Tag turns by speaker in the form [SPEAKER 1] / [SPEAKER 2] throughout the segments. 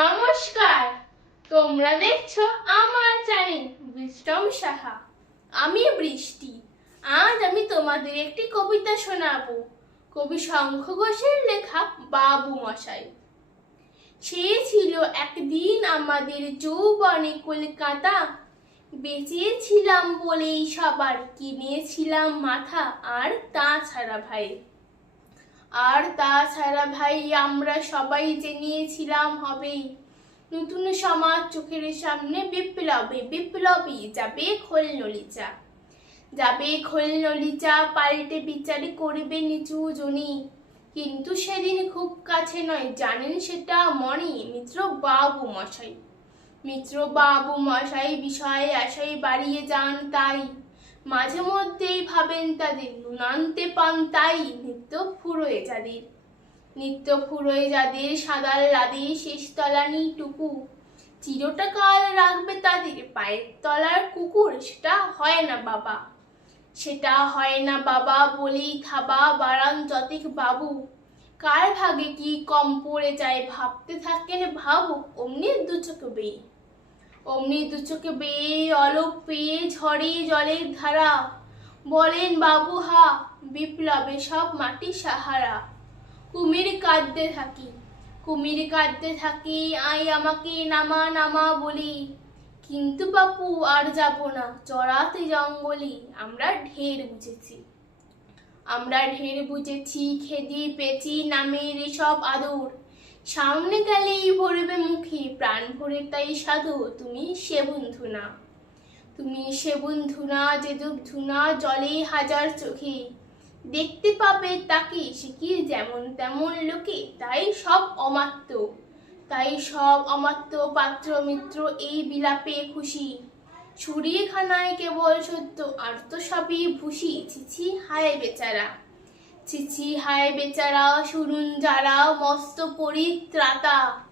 [SPEAKER 1] নমস্কার। তোমরা দেখছ আমার চ্যানেল বিষ্টম সাহা আমি বৃষ্টি। আজ আমি তোমাদের একটি কবিতা শোনাবো। কবি শঙ্খ ঘোষের লেখা বাবু মশাই। সে ছিল একদিন আমাদের যৌবনে কলকাতা। বেঁচেছিলাম বলেই সবার কিনেছিলাম মাথা আর তাছাড়া ভাই। আর তাছাড়া ভাই, আমরা সবাই জেনেছিলাম হবে। নতুন সমাজ চোখের সামনে বিপ্লবে, বিপ্লবী যাবে খোল নলিচা যাবে খোল নলিচা পাল্টে বিচারে করবে নিচু জনি। কিন্তু সেদিন খুব কাছে নয়, জানেন সেটা মনে মিত্র বাবু মশাই। মিত্র বাবু মশাই বিষয়ে আশাই বাড়িয়ে যান তাই। মাঝে মধ্যেই ভাবেন তাদের নুনান্তে পান, তাই নিত্য ফুরোয় যাদের। নিত্য ফুরোয় যাদের সাদার লাদে শেষ তলানি টুকু। চিরটা কাল রাখবে তাদের পায়ের তলার কুকুর, সেটা হয় না বাবা। সেটা হয় না বাবা বলেই থাবা বাড়ান যতিক বাবু। কার ভাগে কি কম পড়ে যায় ভাবতে থাকেন ভাবুক, অমনি দু চোখ অমনি দু চোখে বেয়ে অলোক পেয়ে ঝড়ে জলের ধারা। বলেন, বাবু হা, বিপ্লবে সব মাটি সাহারা। কুমির কাঁদতে থাকি, কুমির কাঁদতে থাকি, আই আমাকে নামা নামা বলি। কিন্তু বাপু, আর যাব না, চড়াতে জঙ্গলি আমরা ঢের বুঝেছি। আমরা ঢের বুঝেছি, খেদি পেঁচি নামের এসব আদর। সামনে গেলেই ভরবে মুখে, প্রাণ ভরে তাই সাধু, তুমি সে বন্ধু না। তুমি সে বন্ধু না, যে দুপ ধুনা জলে হাজার চোখে। দেখতে পাবে তাকে সে কি যেমন তেমন লোকে, তাই সব অমাত্য। তাই সব অমাত্য পাত্র মিত্র এই বিলাপে খুশি। ছুরিয়ে খানায় কেবল সত্য, আর তো সবই ভুসি ছিছি হায় বেচারা। ছিছি হায় বেচারা, শুনুন যারা, মস্ত পরিত্রাতা।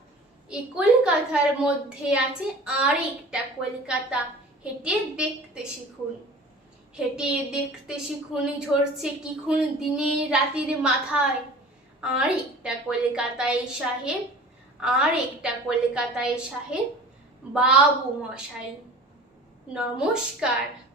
[SPEAKER 1] এ কলকাতার মধ্যে আছে আর একটা কলকাতা, হেঁটে দেখতে শিখুন। হেঁটে দেখতে শিখুন, ঝরছে কিখুন দিনে রাতের মাথায়। আর একটা কলকাতায় সাহেব, আর একটা কলকাতায় সাহেব, বাবু মশাই। নমস্কার।